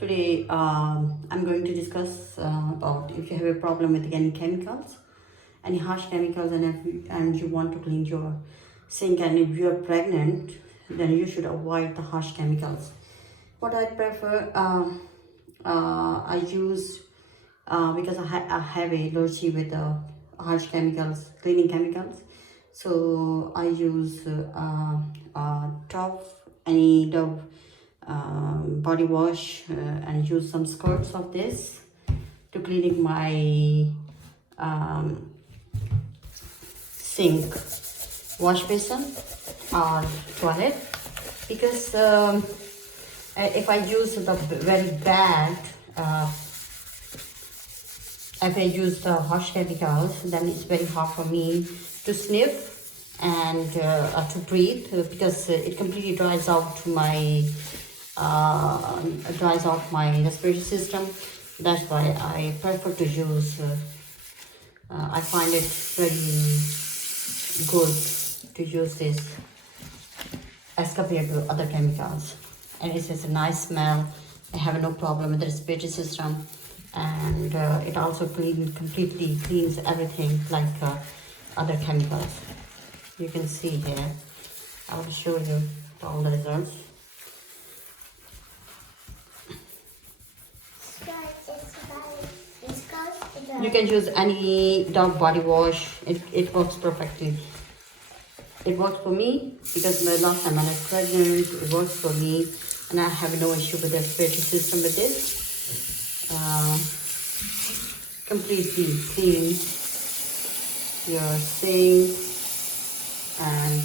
Today, I'm going to discuss about if you have a problem with any chemicals, any harsh chemicals, and you want to clean your sink, and if you are pregnant, then you should avoid the harsh chemicals. What I prefer, I use because I have a allergy with harsh chemicals, cleaning chemicals. So I use Dove, any Dove body wash, and use some squirts of this to cleaning my sink, wash basin or toilet, because if I use the very bad if I use the harsh chemicals, then it's very hard for me to sniff and to breathe, because it completely dries out my respiratory system. That's why I prefer to use. I find it very good to use this as compared to other chemicals, and it has a nice smell. I have no problem with the respiratory system, and it also completely cleans everything like other chemicals. You can see here. I will show you all the results. You can use any Dove body wash. It works perfectly. It works for me because the last time I was pregnant, it works for me, and I have no issue with the respiratory system with this. Completely clean your sink, and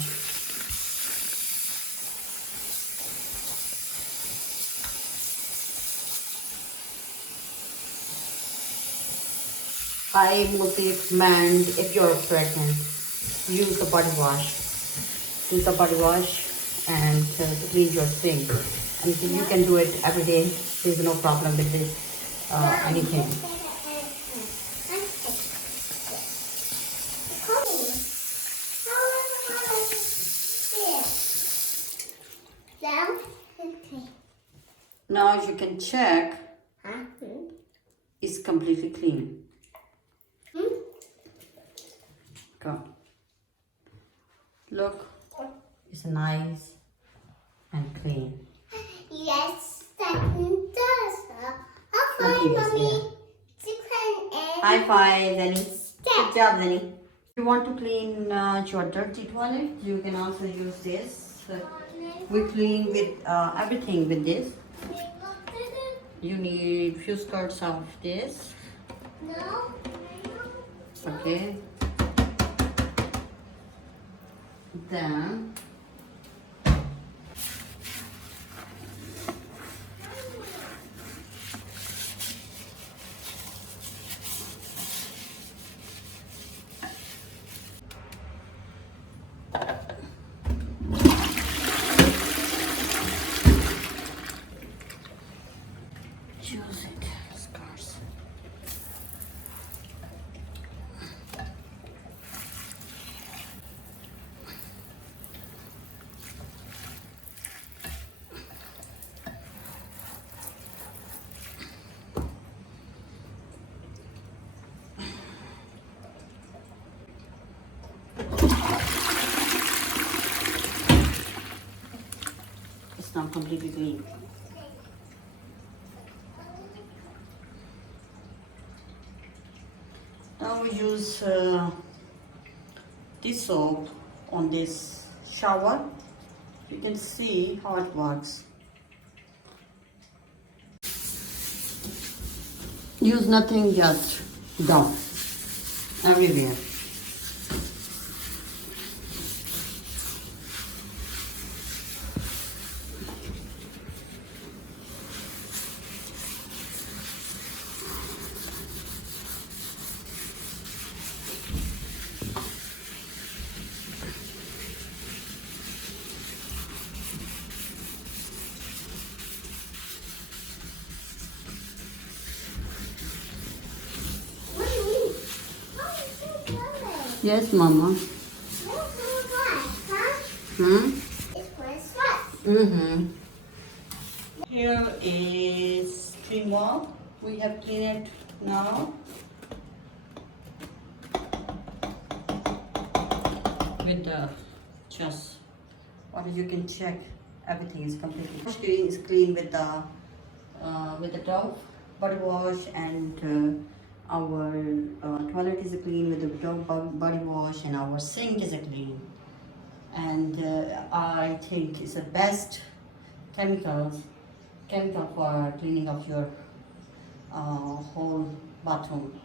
I mostly recommend, if you're pregnant, use the body wash. Use the body wash and to clean your sink. And you can do it every day. There's no problem with this anything. Now you can check, it's completely clean. Go. Look, it's nice and clean. Yes, that does. Nothing is there. High five, Lenny. Good job, Lenny. If you want to clean your dirty toilet, you can also use this. We clean with everything with this. You need few squirts of this. No. Okay. Then use it, scars. It's not completely clean. Now we use this soap on this shower. You can see how it works. Use nothing, just dump everywhere. Yes, Mama. It's Christmas. Here is clean wall. We have cleaned it now with the just what you can check, everything is completely screen is clean with the Dove body wash, and our toilet is clean with the Dove body wash, and our sink is clean. And I think it's the best chemical for cleaning up your whole bathroom.